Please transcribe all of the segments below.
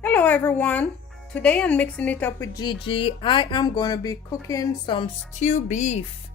Hello everyone, today I'm mixing it up with Gigi. I am going to be cooking some stew beef.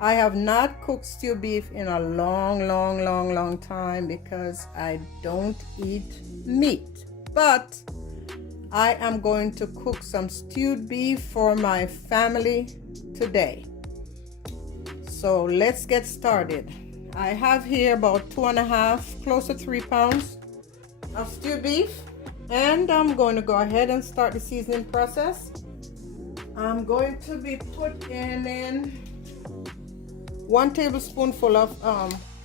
I have not cooked stew beef in a long time because I don't eat meat, but I am going to cook some stewed beef for my family today. So let's get started. I have here about 2.5, close to 3 pounds of stewed beef. And I'm going to go ahead and start the seasoning process. I'm going to be putting in 1 tablespoonful of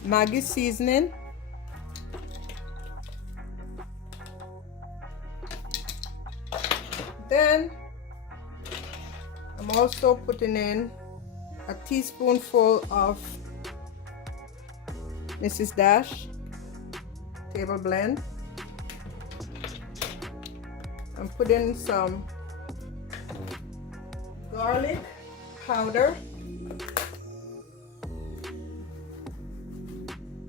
Maggi seasoning. Then I'm also putting in a teaspoonful of Mrs. Dash table blend. I'm putting some garlic powder,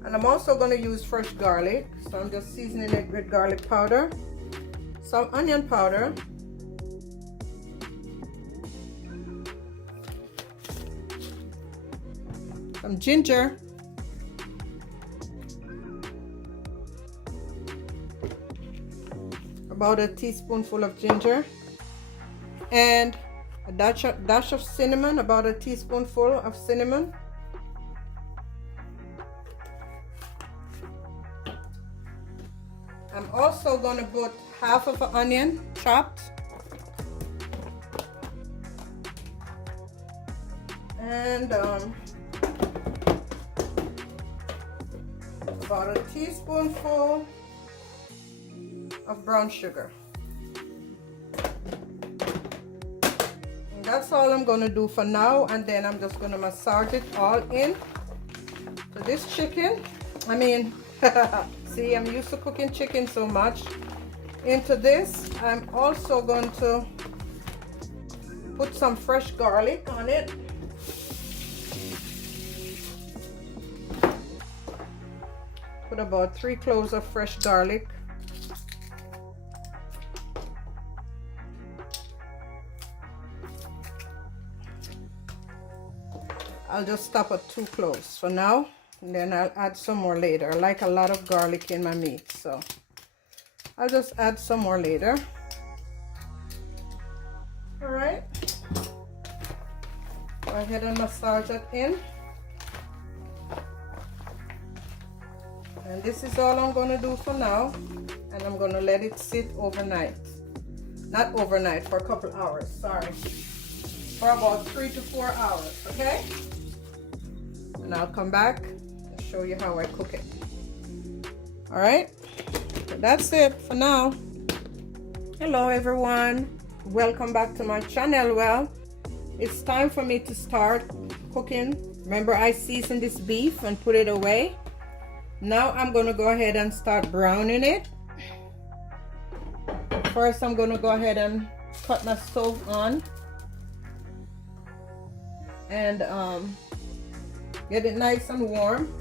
and I'm also going to use fresh garlic, so I'm just seasoning it with garlic powder, some onion powder, some ginger, about a teaspoonful of ginger, and a dash of cinnamon, about a teaspoonful of cinnamon. I'm also going to put half of an onion chopped, and about a teaspoonful of brown sugar. And that's all I'm going to do for now, and then I'm just going to massage it all in to this chicken. See, I'm used to cooking chicken so much. Into this, I'm also going to put some fresh garlic on it. Put about 3 cloves of fresh garlic. I'll just stop at 2 cloves for now, and then I'll add some more later. I like a lot of garlic in my meat, so I'll just add some more later. All right, go ahead and massage that in. And this is all I'm going to do for now, and I'm going to let it sit overnight. Not overnight, for a couple hours, sorry. For about 3 to 4 hours, okay? And I'll come back and show you how I cook it. All right, so that's it for now. Hello everyone, welcome back to my channel. Well, it's time for me to start cooking. Remember, I seasoned this beef and put it away. Now I'm going to go ahead and start browning it. First, I'm going to go ahead and cut my stove on and get it nice and warm.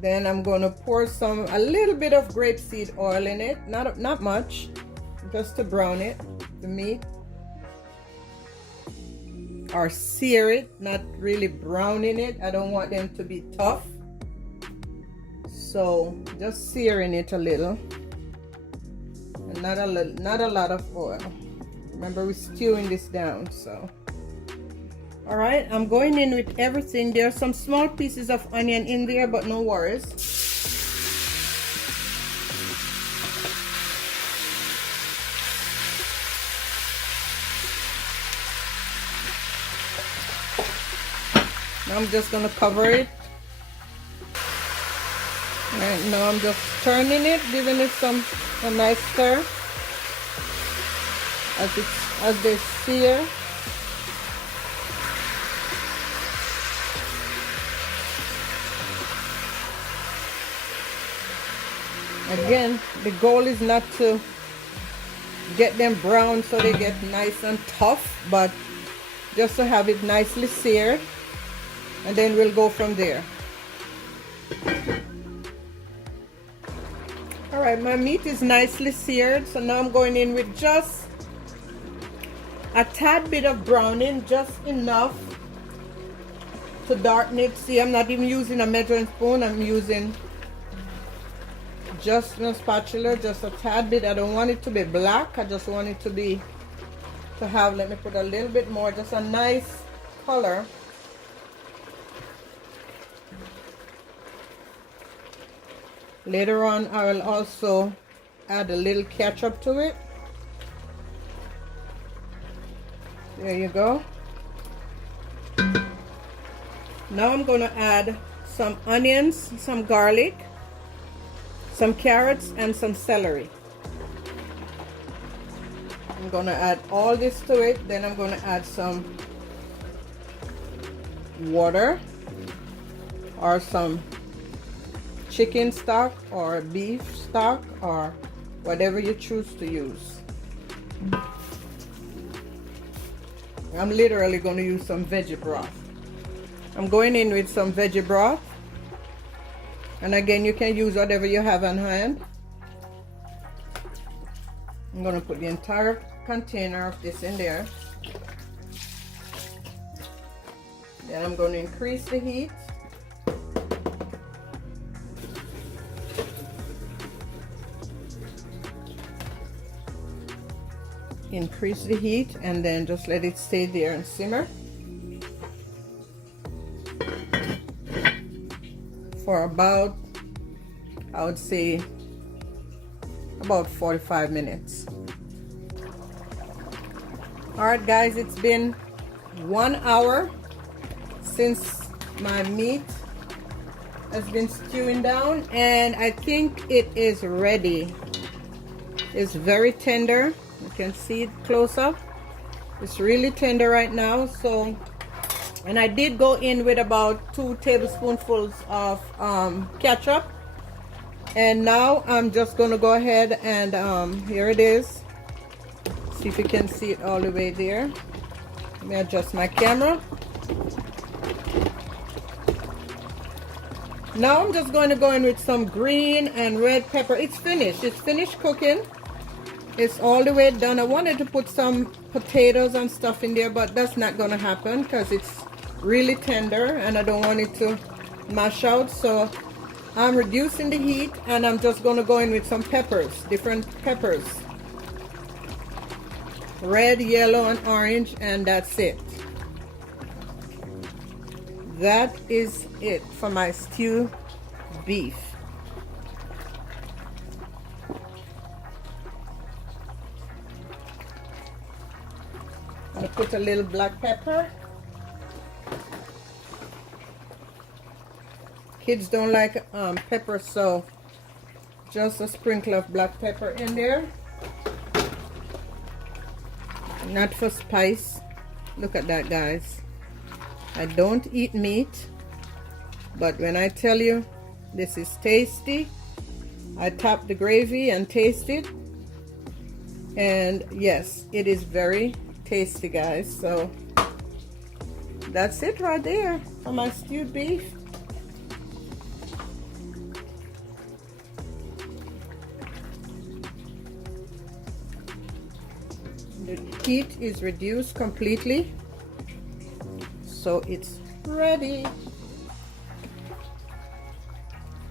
Then I'm going to pour a little bit of grapeseed oil in it, not much, just to brown it, the meat, or sear it, not really browning it. I don't want them to be tough, so just searing it a little, and not a lot of oil. Remember, we're stewing this down, so. All right, I'm going in with everything. There are some small pieces of onion in there, but no worries. Now I'm just going to cover it. And now I'm just turning it, giving it a nice stir as they sear. Again, the goal is not to get them brown so they get nice and tough, but just to have it nicely seared, and then we'll go from there. right, my meat is nicely seared, so now I'm going in with just a tad bit of browning, just enough to darken it. See, I'm not even using a measuring spoon, I'm using just a spatula, just a tad bit. I don't want it to be black, I just want it to have, let me put a little bit more, just a nice color. Later on, I will also add a little ketchup to it. There you go. Now I'm going to add some onions, some garlic, some carrots, and some celery. I'm going to add all this to it. Then I'm going to add some water or some chicken stock or beef stock or whatever you choose to use. I'm literally going to use some veggie broth. I'm going in with some veggie broth, and again, you can use whatever you have on hand. I'm going to put the entire container of this in there. Then I'm going to increase the heat. Increase the heat and then just let it stay there and simmer for about, I would say, about 45 minutes. All right, guys, it's been 1 hour since my meat has been stewing down, and I think it is ready. It's very tender. You can see it close up. It's really tender right now. So, and I did go in with about 2 tablespoonfuls of ketchup, and now I'm just gonna go ahead and here it is. See if you can see it all the way there. Let me adjust my camera. Now I'm just going to go in with some green and red pepper. It's finished. It's finished cooking. It's all the way done. I wanted to put some potatoes and stuff in there, but that's not going to happen because it's really tender and I don't want it to mash out. So I'm reducing the heat and I'm just going to go in with some peppers, different peppers. Red, yellow, and orange, and that's it. That is it for my stew beef. I put a little black pepper. Kids don't like pepper, so just a sprinkle of black pepper in there. Not for spice. Look at that, guys. I don't eat meat, but when I tell you this is tasty, I tap the gravy and taste it, and yes, it is very tasty, guys. So that's it right there for my stewed beef. The heat is reduced completely, so it's ready.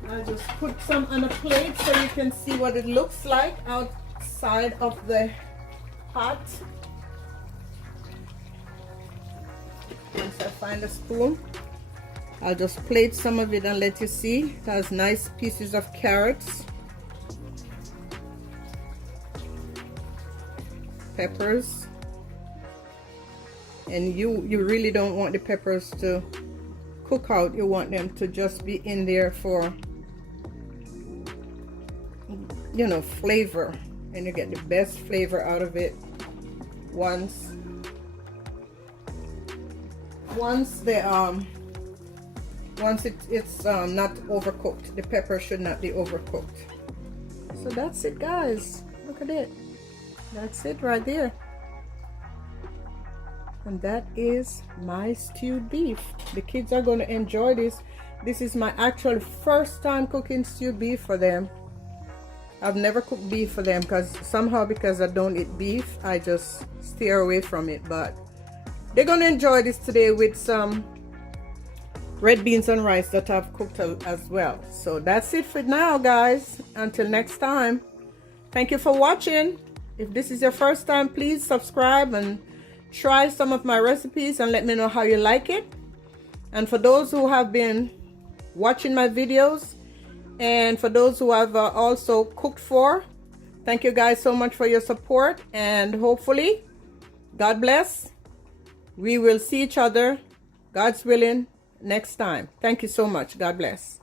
I'll just put some on a plate so you can see what it looks like outside of the pot. Once I find a spoon, I'll just plate some of it and let you see. It has nice pieces of carrots, peppers, and you really don't want the peppers to cook out. You want them to just be in there for, you know, flavor, and you get the best flavor out of it once it's not overcooked. The pepper should not be overcooked. So that's it, guys. Look at it. That's it right there. And that is my stewed beef. The kids are going to enjoy this. This is my actual first time cooking stewed beef for them. I've never cooked beef for them because I don't eat beef, I just steer away from it. But they're gonna enjoy this today with some red beans and rice that I've cooked as well. So that's it for now, guys. Until next time, thank you for watching. If this is your first time, please subscribe and try some of my recipes and let me know how you like it. And for those who have been watching my videos, and for those who have also cooked for, thank you guys so much for your support, and hopefully, God bless, we will see each other, God's willing, next time. Thank you so much. God bless.